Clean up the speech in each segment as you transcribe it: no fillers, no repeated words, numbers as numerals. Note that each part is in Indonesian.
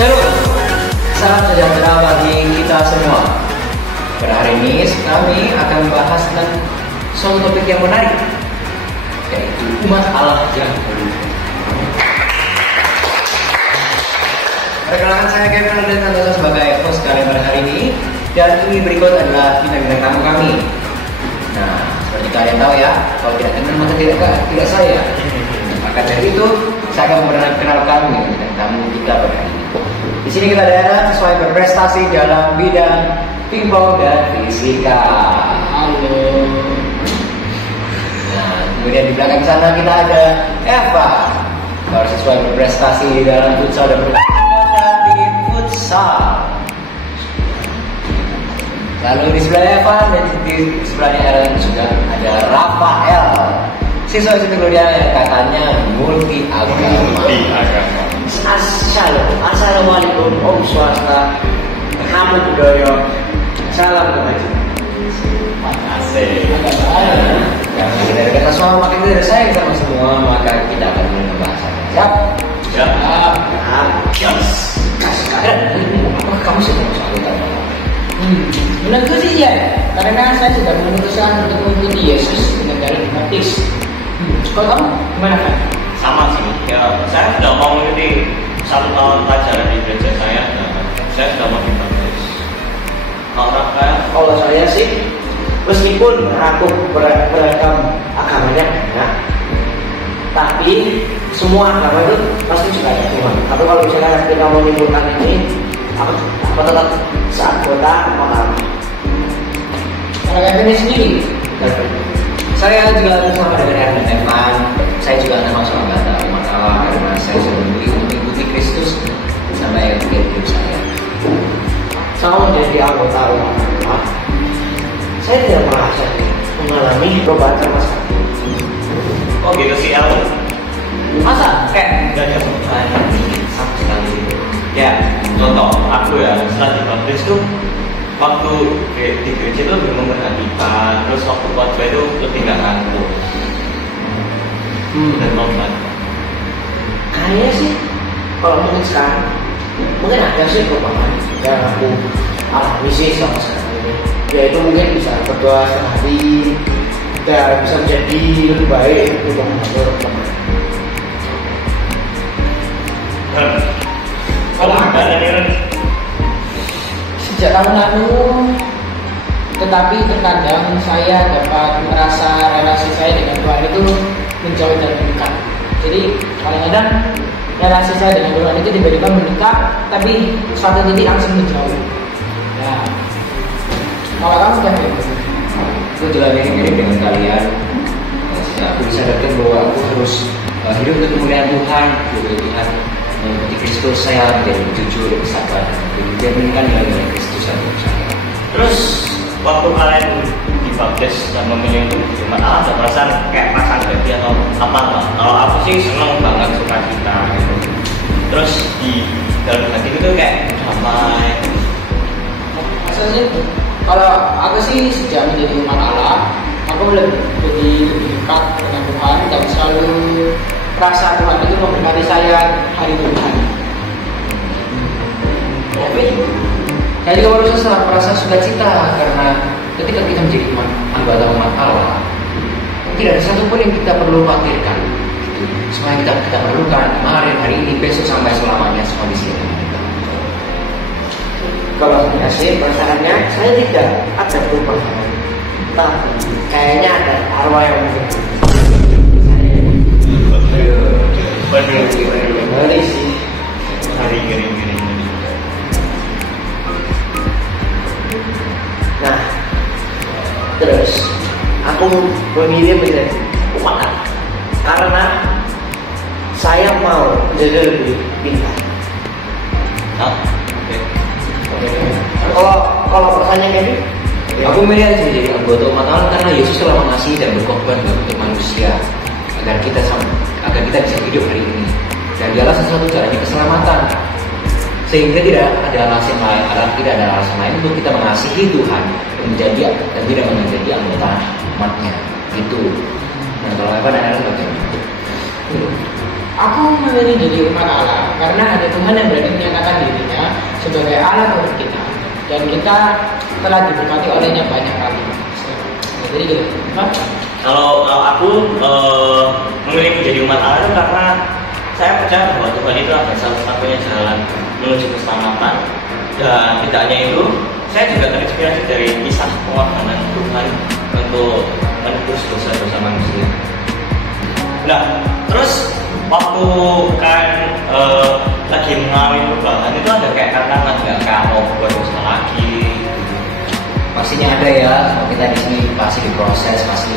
Shalom, salam sejahtera bagi kita semua. Pada hari ini kami akan membahas tentang suatu topik yang menarik, yaitu umat Allah yang berdosa. Perkenalkan, saya Kevin dan Santoso sebagai host kalian pada hari ini. Dan ini berikut adalah bintang-bintang tamu kami. Nah, seperti kalian tahu ya, kalau tidak kenal maka tidak saya. Maka dari itu saya akan memperkenalkan bintang tamu kita pada hari ini. Di sini kita ada sesuai berprestasi dalam bidang pingpong dan fisika. Halo. Nah, kemudian di belakang sana kita ada Eva, baru sesuai berprestasi dalam futsal dan berbakat di futsal. Lalu di sebelah Eva dan di sebelahnya Ellen juga ada Rafael, siswa kuliah yang katanya multi agama. Assalamualaikum, Om Swasta, Hamu Budaya, salam kebajikan. Asik. Dari kata semua makin dari saya sama semua, maka kita akan mulai pembahasannya. Siap? Siap. Yes. Apakah kamu sudah soal utama? Menurutku sih ya, karena saya sudah memutuskan untuk mengikuti Yesus dengan jalan baptis. Kalau kamu gimana kan? Sama sih. Ya, saya sudah mau mengikuti 1 tahun pelajaran di gereja saya. Saya sudah mau dibaptis. Kalau saya sih, meskipun aku beragam agamanya banyak, tapi semua agama itu pasti juga ada Tuhan. Tapi kalau misalnya kita mau menyimpulkan ini, aku tetap seanggota pertama. Kalau Kevin sendiri, Saya juga bersama dengan Aaron dan Evan. Saya juga akan masuk anggota umat Allah karena saya sudah mengikuti Kristus sampai akhir hidup saya. Saya menjadi anggota umat Allah. Saya tidak merasa mengalami perubahan sama sekali. Oh gitu sih, El. Masa? Kayak Gak ada perubahan sama sekali. Ya, contoh aku ya, setelah dibaptis tuh waktu di gereja itu lebih memperhatikan, terus waktu khotbah itu lebih gak ngantuk dan lompat. Kayaknya sih, kalau mungkin sekarang, mungkin ada sih perubahan yang aku alami sih sama sekarang ini. Yaitu mungkin bisa berdoa sehari dan bisa menjadi lebih baik untuk mengatur teman. Kalau ada nih, sejak tahun lalu, tetapi terkadang saya dapat merasa relasi saya dengan Tuhan itu menjauh dan meningkat. Jadi kadang-kadang relasi saya dengan Tuhan itu tiba-tiba meningkat, tapi suatu titik langsung menjauh. Nah, kalau kamu kan aku juga mirip-mirip dengan kalian. Aku bisa dekat bahwa aku harus hidup untuk kemuliaan Tuhan, untuk Tuhan mengikuti Kristus. Saya menjadi jujur, bersabar, dan meningkat dengan Kristus yang saya. terus waktu kalian dibaptis dan memilih untuk umat Allah, ada perasaan kayak perasaan bahagia atau apa enggak? Kalau aku sih seneng banget, suka cita gitu. Terus di dalam hati itu kayak damai. maksudnya kalau aku sih sejak menjadi umat Allah, aku lebih dekat dengan Tuhan dan selalu rasa Tuhan itu memberkati saya hari demi hari. Tapi saya juga baru merasa sukacita karena ketika kita menjadi anggota umat Allah, tidak ada satupun yang kita perlu khawatirkan. Gitu. Semua yang kita perlukan kemarin, hari ini, besok sampai selamanya semua di sini. Kalau saya sih perasaannya saya tidak ada perubahan, tapi kayaknya ada arwah yang ngeri sih. Ngeri. Nah, terus aku memilih menjadi umat Allah karena saya mau menjadi lebih pintar. Kalau pertanyaan ini, Aku melihat menjadi anggota umat Allah karena Yesus telah mengasihi dan berkorban untuk manusia agar kita bisa hidup hari ini. Dan dialah satu caranya keselamatan. Sehingga tidak ada alasan lain untuk kita mengasihi Tuhan dan tidak menjadi anggota umatnya. Gitu. Nah, kalau apa dan ada Aku memilih jadi umat Allah karena ada Tuhan yang berani menyatakan diri sebagai alat untuk kita, dan kita telah diberkati olehnya banyak kali. Jadi gitu, Pak. Kalau aku memilih menjadi umat Allah itu karena saya percaya bahwa Tuhan itu adalah satu-satunya jalan menuju keselamatan. Dan tidak hanya itu, saya juga terinspirasi dari kisah pengorbanan Tuhan untuk menebus dosa-dosa manusia. Nah, terus waktu kan lagi mengalami perubahan itu ada kayak tantangan nggak, kayak mau buat dosa lagi? Pastinya ada ya, kalau kita di sini pasti diproses, pasti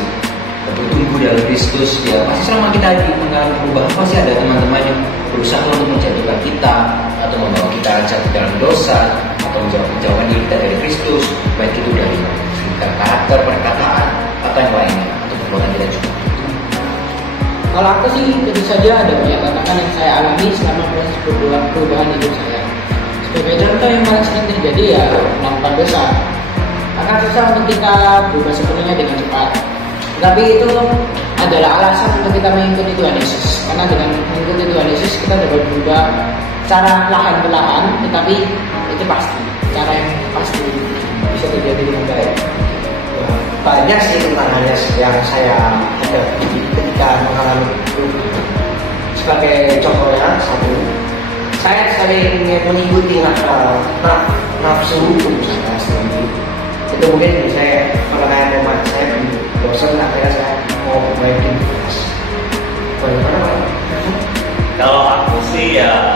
bertumbuh dalam Kristus ya. Pasti selama kita mengalami perubahan pasti ada teman-teman yang berusaha untuk menjatuhkan kita atau membawa kita jatuh dalam dosa atau menjauhkan diri kita dari Kristus, baik itu dari karakter, perkataan atau yang lainnya atau perbuatan kita juga. Kalau aku sih tentu saja ada banyak tantangan yang saya alami selama proses perubahan hidup saya. Sebagai contoh yang paling sering terjadi ya melakukan dosa. Akan susah untuk kita berubah sepenuhnya dengan cepat. Tapi itu adalah alasan untuk kita mengikuti Tuhan Yesus. Karena dengan mengikuti Tuhan Yesus kita dapat berubah cara perlahan-lahan, tetapi itu pasti cara yang pasti bisa terjadi dengan baik. Banyak sih tantangannya yang saya hadapi ketika mengalami perubahan. Sebagai contohnya, satu, saya sering mengikuti nafsu saya sendiri. Itu mungkin saya kalau kayak teman saya bosan, akhirnya saya mau memperbaiki. Bagaimana Pak? Kalau aku sih ya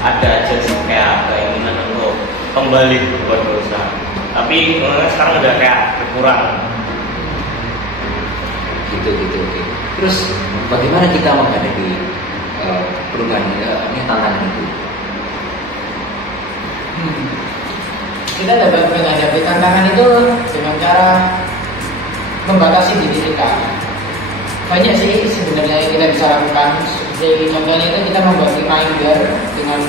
ada aja sih kayak keinginan untuk kembali berbuat dosa. Tapi sekarang udah kayak berkurang. Gitu. Oke. Terus bagaimana kita menghadapi perubahan ini, tantangan itu? Kita dapat menghadapi tantangan itu dengan cara membatasi diri kita. Banyak sih sebenarnya yang kita bisa lakukan. Jadi contohnya itu kita membuat reminder dengan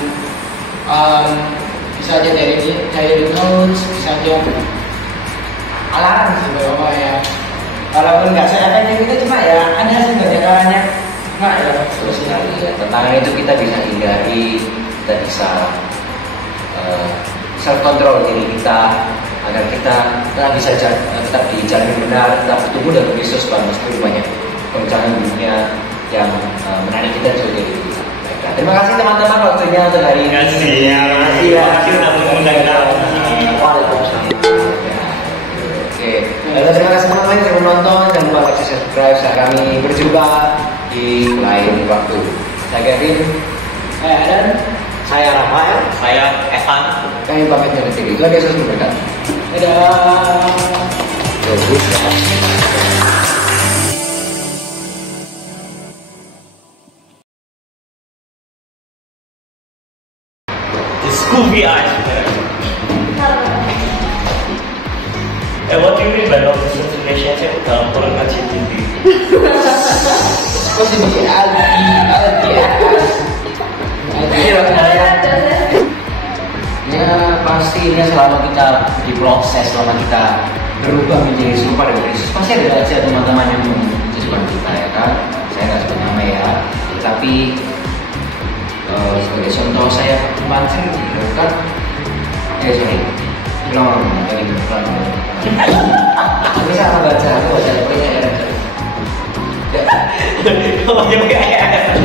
bisa aja dari notes, bisa aja alarm sih bahwa ya. Walaupun nggak se-efektif itu, cuma ya ada sih banyak caranya. Nggak ya, Terus sekali ya, tantangan itu kita bisa hindari, kita bisa self control diri kita agar kita bisa tetap di jalan yang benar, tetap bertumbuh dalam Kristus, meskipun banyak goncangan dunia yang menarik kita juga dari kita. Baiklah, terima kasih teman-teman waktunya untuk hari ini. Terima kasih sudah mengundang kita. Waalaikumsalam. Oke, terima kasih teman-teman yang sudah menonton. Jangan lupa like, subscribe. Sampai kami berjumpa di lain waktu. Saya Kevin, saya Adan, Saya Rafael. Saya Evan. kami pamit dari sini. Tuhan Yesus memberkati. dadah. The Scooby Eyes. What do you mean by long-distance relationship dalam kurun kajian ini? Kok sih bikin Aldi Ya pastinya selama kita diproses, selama kita berubah menjadi serupa dengan Kristus, pasti ada aja teman-teman yang menjadikan kita ya kan. Saya nggak sebut nama ya, tapi sebagai contoh saya kemarin kan, bilang tadi bukan. Tapi saya baca, aku baca punya Kalau yang kayak